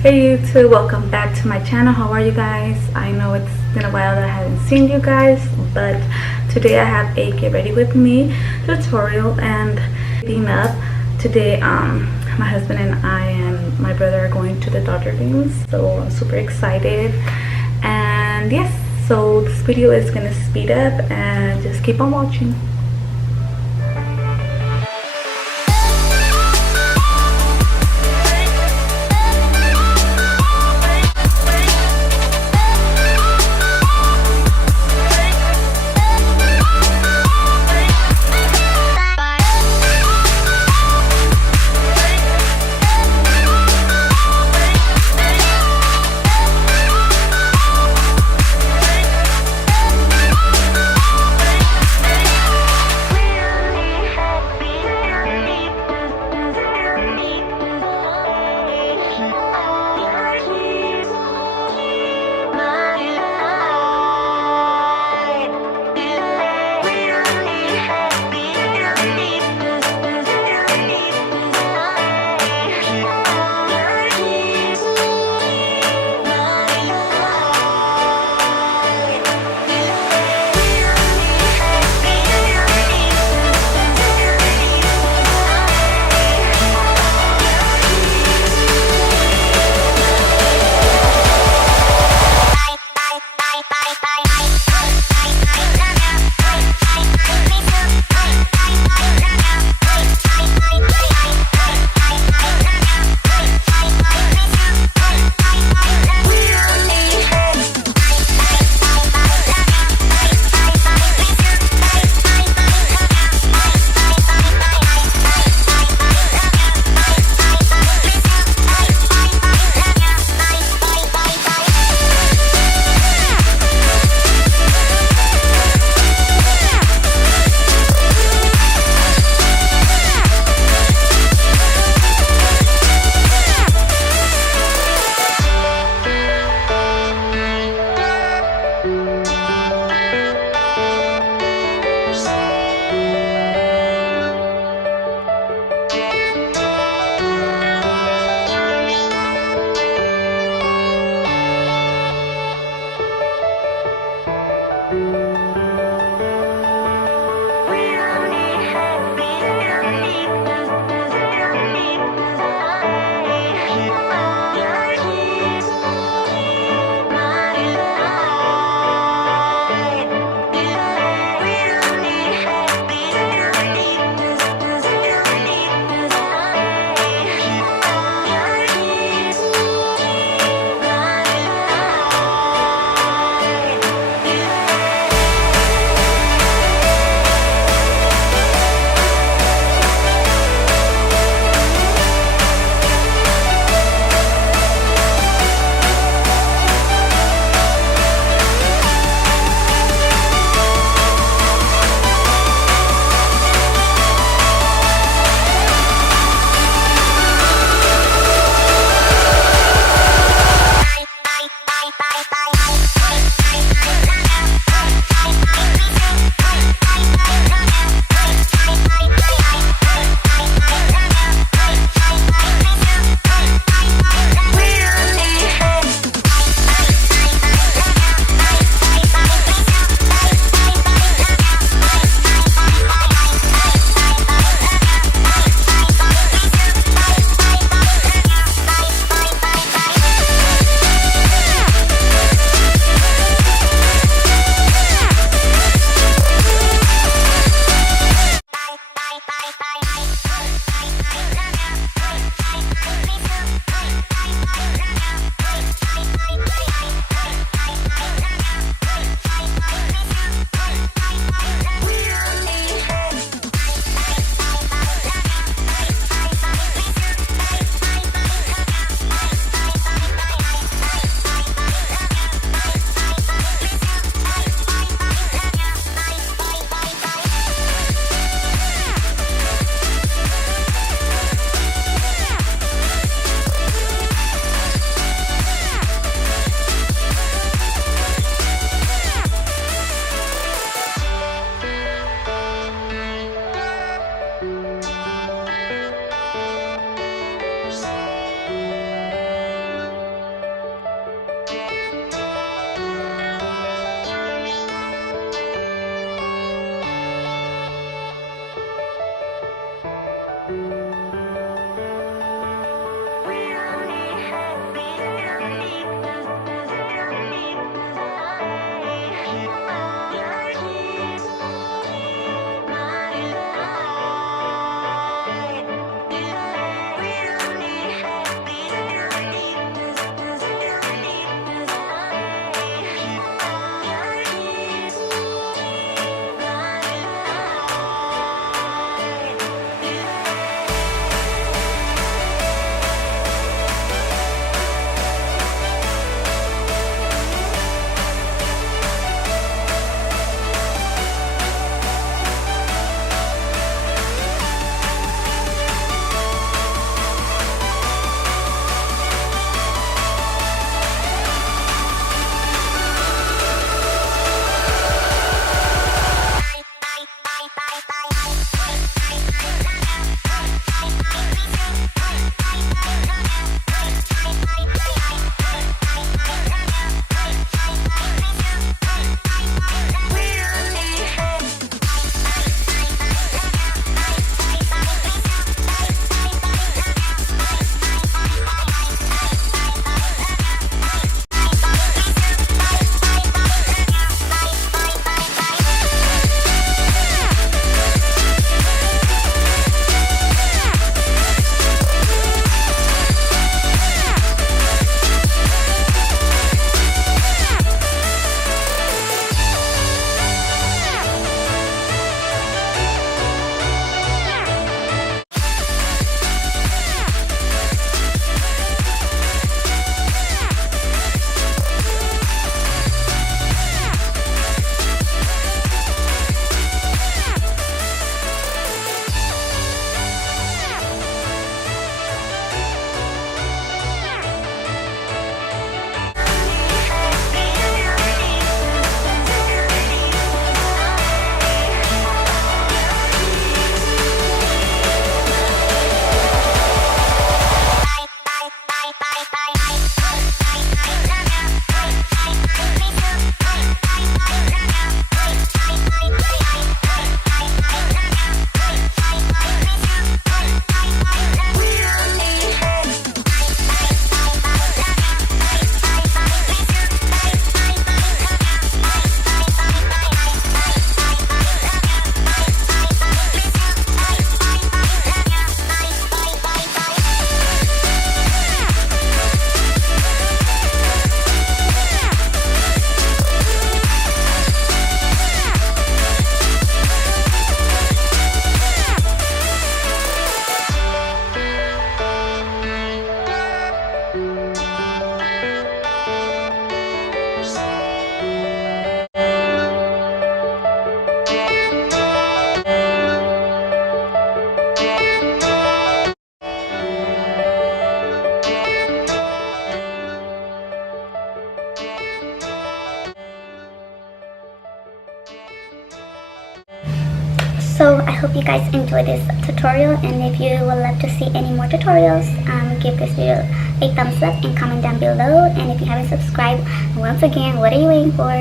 Hey YouTube, welcome back to my channel. How are you guys? I know it's been a while that I haven't seen you guys, but today I have a get ready with me tutorial and being up. Today my husband and I and my brother are going to the Dodger games, so I'm super excited. And yes, so this video is gonna speed up and just keep on watching. So I hope you guys enjoy this tutorial, and if you would love to see any more tutorials, give this video a thumbs up and comment down below. And if you haven't subscribed, once again, what are you waiting for?